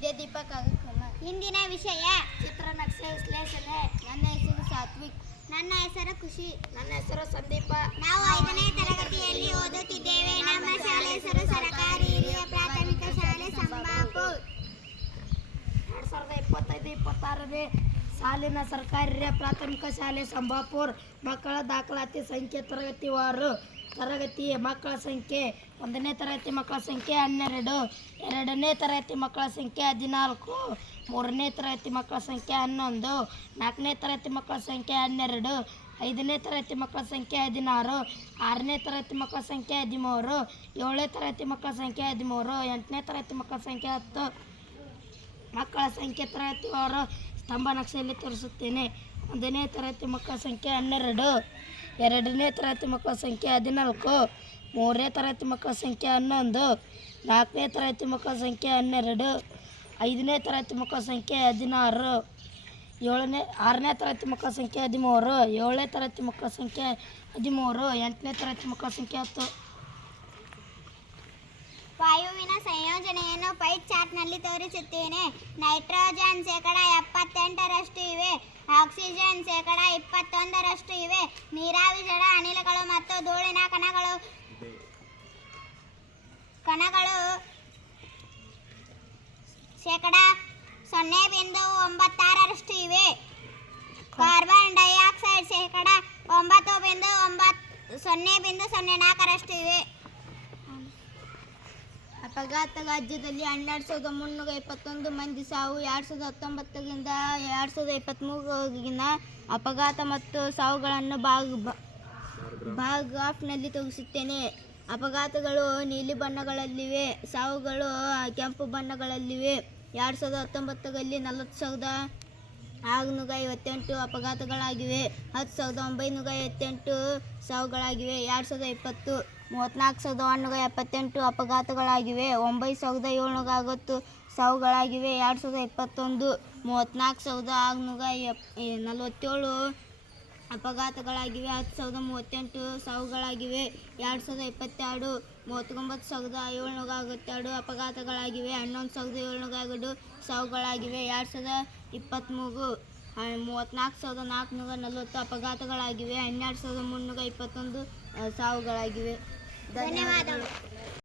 ಇದೇ ದೀಪಕ್ ಹಿಂದಿನ ಇಂದಿನ ವಿಷಯ ಚಿತ್ರನಕ್ಷೆ ವಿಶ್ಲೇಷಣೆ. ನನ್ನ ಹೆಸರು ಸಾತ್ವಿಕ್. ನನ್ನ ಹೆಸರು ಖುಷಿ. ನನ್ನ ಹೆಸರು ಸಂದೀಪ. ನಾವು ಐದನೇ ತರಗತಿಯಲ್ಲಿ ಓದುತ್ತಿದ್ದೇವೆ. ನಮ್ಮ ಶಾಲೆ ಹೆಸರು ಸರ್ಕಾರಿ ಹಿರಿಯ ಪ್ರಾಥಮಿಕ ಶಾಲೆ ಸಂಬಾಪುರ್. ಎರಡ್ ಸಾವಿರದ ಇಪ್ಪತ್ತೈದು ಇಪ್ಪತ್ತಾರನೇ ಸಾಲಿನ ಸರ್ಕಾರಿ ಹಿರಿಯ ಪ್ರಾಥಮಿಕ ಶಾಲೆ ಸಂಬಾಪುರ್. ಮಕ್ಕಳ ದಾಖಲಾತಿ ಸಂಖ್ಯೆ ತರಗತಿವಾರು ತರಗತಿ ಮಕ್ಕಳ ಸಂಖ್ಯೆ, ಒಂದನೇ ತರಗತಿ ಮಕ್ಕಳ ಸಂಖ್ಯೆ ಹನ್ನೆರಡು, ಎರಡನೇ ತರಗತಿ ಮಕ್ಕಳ ಸಂಖ್ಯೆ ಹದಿನಾಲ್ಕು, ಮೂರನೇ ತರಗತಿ ಮಕ್ಕಳ ಸಂಖ್ಯೆ ಹನ್ನೊಂದು, ನಾಲ್ಕನೇ ತರಗತಿ ಮಕ್ಕಳ ಸಂಖ್ಯೆ ಹನ್ನೆರಡು, ಐದನೇ ತರಗತಿ ಮಕ್ಕಳ ಸಂಖ್ಯೆ ಹದಿನಾರು, ಆರನೇ ತರಗತಿ ಮಕ್ಕಳ ಸಂಖ್ಯೆ ಹದಿಮೂರು, ಏಳನೇ ತರಗತಿ ಮಕ್ಕಳ ಸಂಖ್ಯೆ ಹದಿಮೂರು, ಎಂಟನೇ ತರಗತಿ ಮಕ್ಕಳ ಸಂಖ್ಯೆ ಹತ್ತು. ಮಕ್ಕಳ ಸಂಖ್ಯೆ ತರಗತಿವಾರು ಸ್ತಂಭ ನಕ್ಷೆಯಲ್ಲಿ ತೋರಿಸುತ್ತೇನೆ. ಒಂದನೇ ತರಗತಿ ಮಕ್ಕಳ ಸಂಖ್ಯೆ ಹನ್ನೆರಡು, ಎರಡನೇ ತರಗತಿ ಮಕ್ಕಳ ಸಂಖ್ಯೆ ಹದಿನಾಲ್ಕು, ಮೂರನೇ ತರಗತಿ ಮಕ್ಕಳ ಸಂಖ್ಯೆ ಹನ್ನೊಂದು, ನಾಲ್ಕನೇ ತರಗತಿ ಮಕ್ಕಳ ಸಂಖ್ಯೆ ಹನ್ನೆರಡು, ಐದನೇ ತರಗತಿ ಮಕ್ಕಳ ಸಂಖ್ಯೆ ಹದಿನಾರು, ಏಳನೇ, ಆರನೇ ತರಗತಿ ಮಕ್ಕಳ ಸಂಖ್ಯೆ ಹದಿಮೂರು, ಏಳನೇ ತರಗತಿ ಮಕ್ಕಳ ಸಂಖ್ಯೆ ಹದಿಮೂರು, ಎಂಟನೇ ತರಗತಿ ಮಕ್ಕಳ ಸಂಖ್ಯೆ ಹತ್ತು. ಸಂಯೋಜನೆಯನ್ನು ಪೈ ಚಾರ್ಟ್ನಲ್ಲಿ ತೋರಿಸುತ್ತೇನೆ. ನೈಟ್ರೋಜನ್ ಶೇಕಡ ಎಪ್ಪತ್ತೆಂಟರಷ್ಟು ಇವೆ. ಆಕ್ಸಿಜನ್ ಶೇಕಡ ಇಪ್ಪತ್ತೊಂದರಷ್ಟು ಇವೆ. ನೀರಾವಿ ಜಡ ಅನಿಲಗಳು ಮತ್ತು ಧೂಳಿನ ಕಣಗಳು. ಕಣಗಳು ಶೇಕಡ ಸೊನ್ನೆ ಬಿಂದು ಒಂಬತ್ತಾರರಷ್ಟು ಇವೆ. ಕಾರ್ಬನ್ ಡೈಆಕ್ಸೈಡ್ ಶೇಕಡ ಒಂಬತ್ತು ಬಿಂದು ಒಂಬತ್ತು, ಸೊನ್ನೆ ಬಿಂದು ಸೊನ್ನೆ ನಾಲ್ಕರಷ್ಟು ಇವೆ. ಅಪಘಾತ ರಾಜ್ಯದಲ್ಲಿ ಹನ್ನೆರಡು ಸಾವಿರದ ಮುನ್ನೂರ ಇಪ್ಪತ್ತೊಂದು ಮಂದಿ ಸಾವು, ಎರಡು ಸಾವಿರದ ಹತ್ತೊಂಬತ್ತರಿಂದ ಎರಡು ಸಾವಿರದ ಇಪ್ಪತ್ತ್ಮೂರವರೆಗಿನ ಅಪಘಾತ ಮತ್ತು ಸಾವುಗಳನ್ನು ಬಾಗ್ ಭಾಗ ಗ್ರಾಫ್ನಲ್ಲಿ ತೋರಿಸುತ್ತೇನೆ. ಅಪಘಾತಗಳು ನೀಲಿ ಬಣ್ಣಗಳಲ್ಲಿವೆ, ಸಾವುಗಳು ಕೆಂಪು ಬಣ್ಣಗಳಲ್ಲಿವೆ. ಎರಡು ಸಾವಿರದ ಹತ್ತೊಂಬತ್ತರಲ್ಲಿ ನಲವತ್ತು ಸಾವಿರದ ಆರುನೂರ ಐವತ್ತೆಂಟು ಅಪಘಾತಗಳಾಗಿವೆ, ಹತ್ತು ಸಾವಿರದ ಒಂಬೈನೂರ ಐವತ್ತೆಂಟು ಸಾವುಗಳಾಗಿವೆ, ಎರಡು ಸಾವಿರದ ಇಪ್ಪತ್ತು ಮೂವತ್ತ್ನಾಲ್ಕು ಸಾವಿರದ ಒಂದುನೂರ ಎಪ್ಪತ್ತೆಂಟು ಅಪಘಾತಗಳಾಗಿವೆ. ಒಂಬತ್ತು ಸಾವಿರದ ಏಳ್ನೂರ ಅರವತ್ತು ಸಾವುಗಳಾಗಿವೆ. ಎರಡು ಸಾವಿರದ ಇಪ್ಪತ್ತೊಂದು ಮೂವತ್ತ್ನಾಲ್ಕು ಸಾವಿರದ ಆರುನೂರ ಎಪ್ ನಲವತ್ತೇಳು ಅಪಘಾತಗಳಾಗಿವೆ. ಹತ್ತು ಸಾವಿರದ ಮೂವತ್ತೆಂಟು ಸಾವುಗಳಾಗಿವೆ. ಎರಡು ಸಾವಿರದ ಇಪ್ಪತ್ತೆರಡು ಮೂವತ್ತೊಂಬತ್ತು ಸಾವಿರದ ಏಳ್ನೂರ ಅರವತ್ತೆರಡು ಅಪಘಾತಗಳಾಗಿವೆ. ಹನ್ನೊಂದು ಸಾವಿರದ ಏಳ್ನೂರ ಎರಡು ಸಾವುಗಳಾಗಿವೆ. ಎರಡು ಸಾವಿರದ ಇಪ್ಪತ್ತ್ಮೂರು ಮೂವತ್ತ್ನಾಲ್ಕು ಸಾವಿರದ ನಾಲ್ಕುನೂರ ನಲವತ್ತು ಅಪಘಾತಗಳಾಗಿವೆ. ಹನ್ನೆರಡು ಸಾವಿರದ ಮುನ್ನೂರ ಇಪ್ಪತ್ತೊಂದು ಸಾವುಗಳಾಗಿವೆ. ధన్యవాదాలు